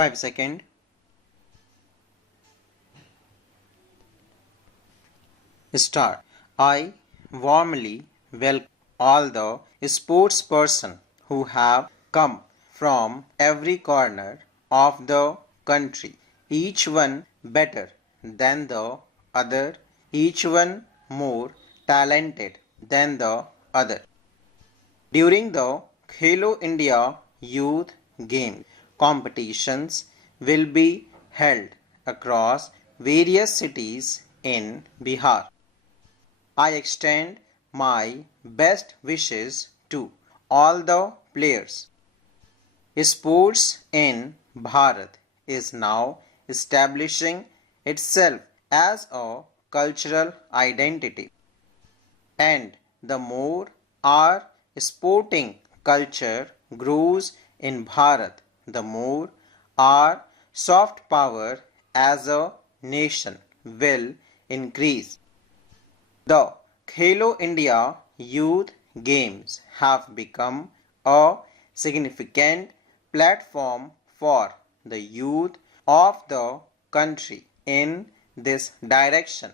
5 seconds. Start. I warmly welcome all the sports persons who have come from every corner of the country, each one better than the other, each one more talented than the other. During the Khelo India Youth Games, competitions will be held across various cities in Bihar. I extend my best wishes to all the players. Sports in Bharat is now establishing itself as a cultural identity, and the more our sporting culture grows in Bharat, the more our soft power as a nation will increase. The Khelo India Youth Games have become a significant platform for the youth of the country in this direction.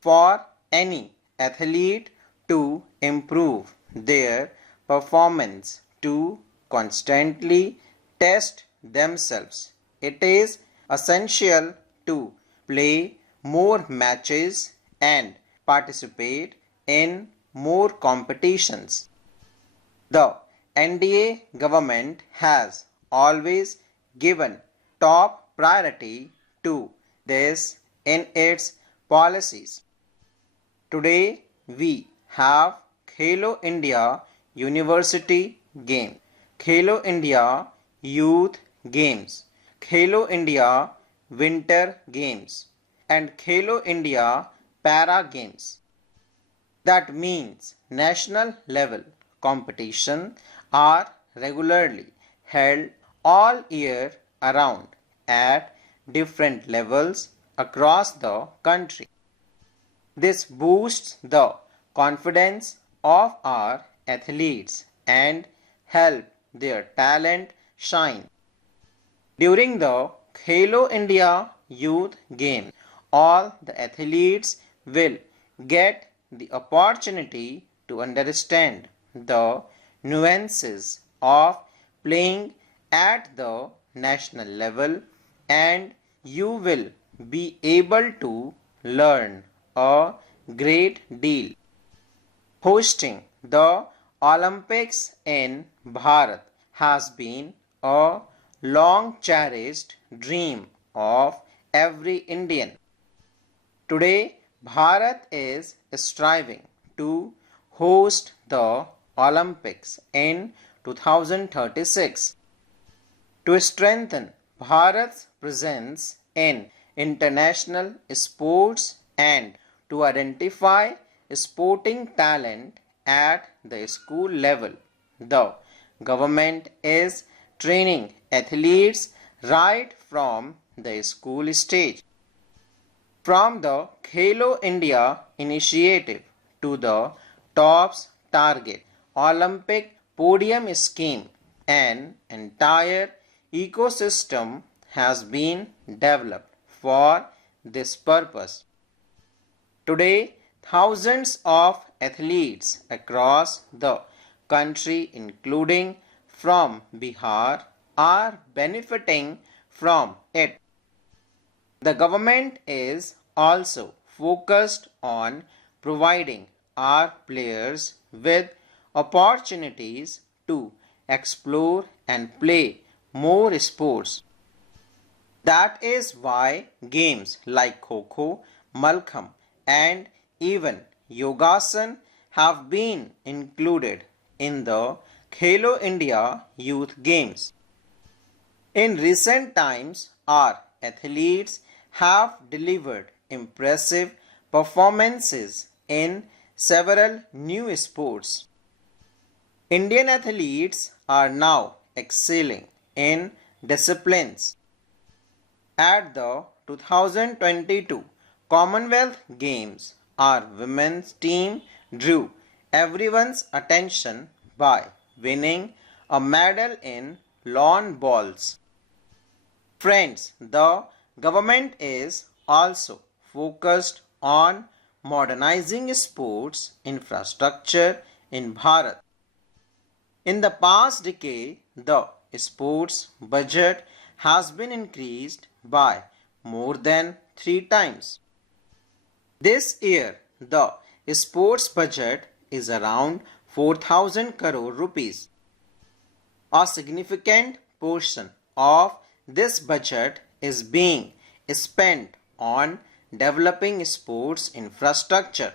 For any athlete to improve their performance, to constantly test themselves, it is essential to play more matches and participate in more competitions. The NDA government has always given top priority to this in its policies. Today we have Khelo India University Games, Khelo India Youth Games, Khelo India Winter Games, and Khelo India Para Games. That means national level competition are regularly held all year around at different levels across the country. This boosts the confidence of our athletes and help their talent shine. During the Khelo India Youth Games, all the athletes will get the opportunity to understand the nuances of playing at the national level, and you will be able to learn a great deal. Hosting the Olympics in Bharat has been a long cherished dream of every Indian. Today, Bharat is striving to host the Olympics in 2036. To strengthen Bharat's presence in international sports and to identify sporting talent at the school level, the government is training athletes right from the school stage. From the Khelo India initiative to the TOPS target Olympic podium scheme, an entire ecosystem has been developed for this purpose. Today, thousands of athletes across the country, including from Bihar, are benefiting from it. The government is also focused on providing our players with opportunities to explore and play more sports. That is why games like Kho-Kho, Malkham, and even Yogasan have been included in the Khelo India Youth Games. In recent times, our athletes have delivered impressive performances in several new sports. Indian athletes are now excelling in disciplines. At the 2022 Commonwealth Games, our women's team drew everyone's attention by winning a medal in lawn bowls. Friends, the government is also focused on modernizing sports infrastructure in Bharat. In the past decade, the sports budget has been increased by more than 3 times. This year, the sports budget is around 4,000 crore rupees. A significant portion of this budget is being spent on developing sports infrastructure.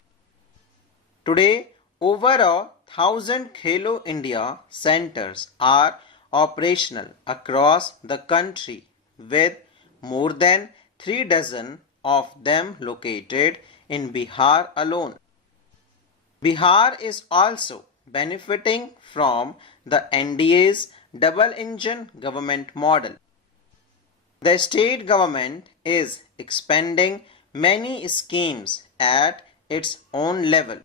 Today, over 1,000 Khelo India centers are operational across the country, with more than 3 dozen of them located in Bihar alone. Bihar is also benefiting from the NDA's double engine government model. The state government is expanding many schemes at its own level.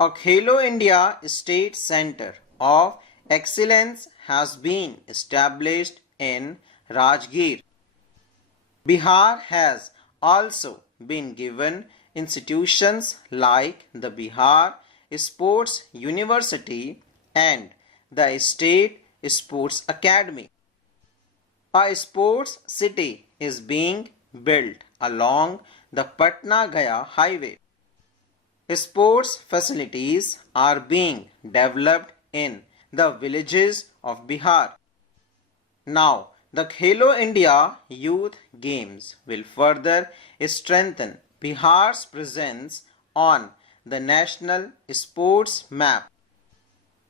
A Khelo India State Center of Excellence has been established in Rajgir. Bihar has also been given institutions like the Bihar Sports University and the State Sports Academy. A sports city is being built along the Patna-Gaya highway. Sports facilities are being developed in the villages of Bihar. Now, the Khelo India Youth Games will further strengthen Bihar's presence on the national sports map.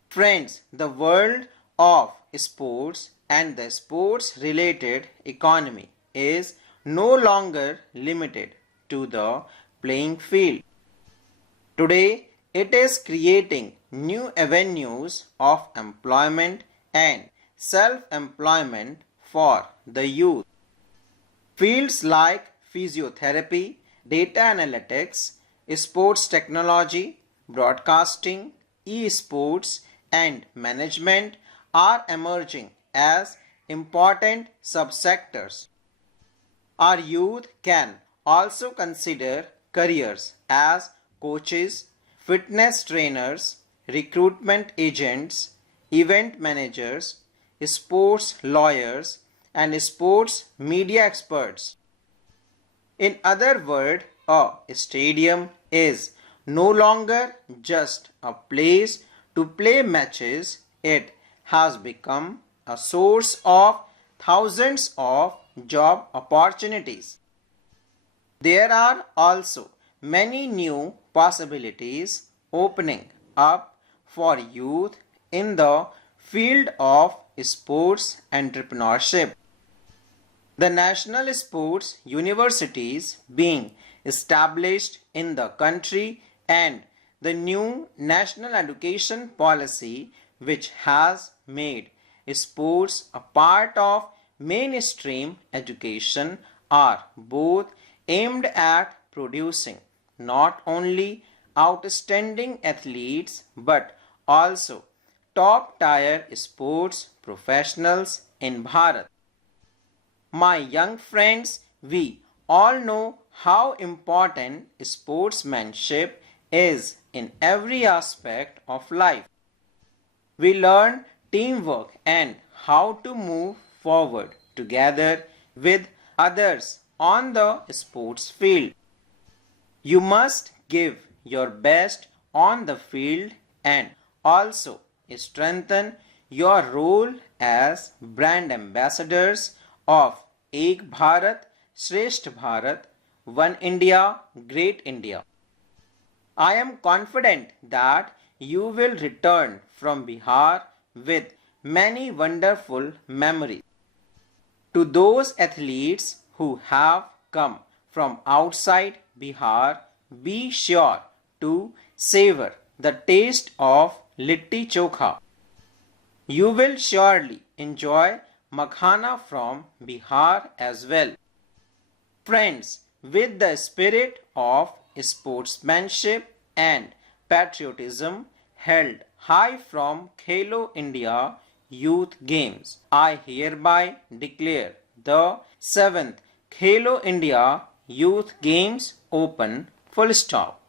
Friends, the world of sports and the sports related economy is no longer limited to the playing field. Today, it is creating new avenues of employment and self-employment for the youth. Fields like physiotherapy, data analytics, sports technology, broadcasting, e-sports, and management are emerging as important subsectors. Our youth can also consider careers as coaches, fitness trainers, recruitment agents, event managers, sports lawyers, and sports media experts. In other words, a stadium is no longer just a place to play matches, it has become a source of thousands of job opportunities. There are also many new possibilities opening up for youth in the field of sports entrepreneurship. The national sports universities being established in the country and the new national education policy, which has made sports a part of mainstream education, are both aimed at producing not only outstanding athletes but also top tier sports professionals in Bharat. My young friends, we all know how important sportsmanship is in every aspect of life. We learn teamwork and how to move forward together with others on the sports field. You must give your best on the field and also strengthen your role as brand ambassadors of Ek Bharat, Shresth Bharat, One India, Great India. I am confident that you will return from Bihar with many wonderful memories. To those athletes who have come from outside Bihar, be sure to savor the taste of litti chokha. You will surely enjoy makhana from Bihar as well. Friends, with the spirit of sportsmanship and patriotism held high from Khelo India Youth Games, I hereby declare The seventh, Khelo India Youth Games Open full stop.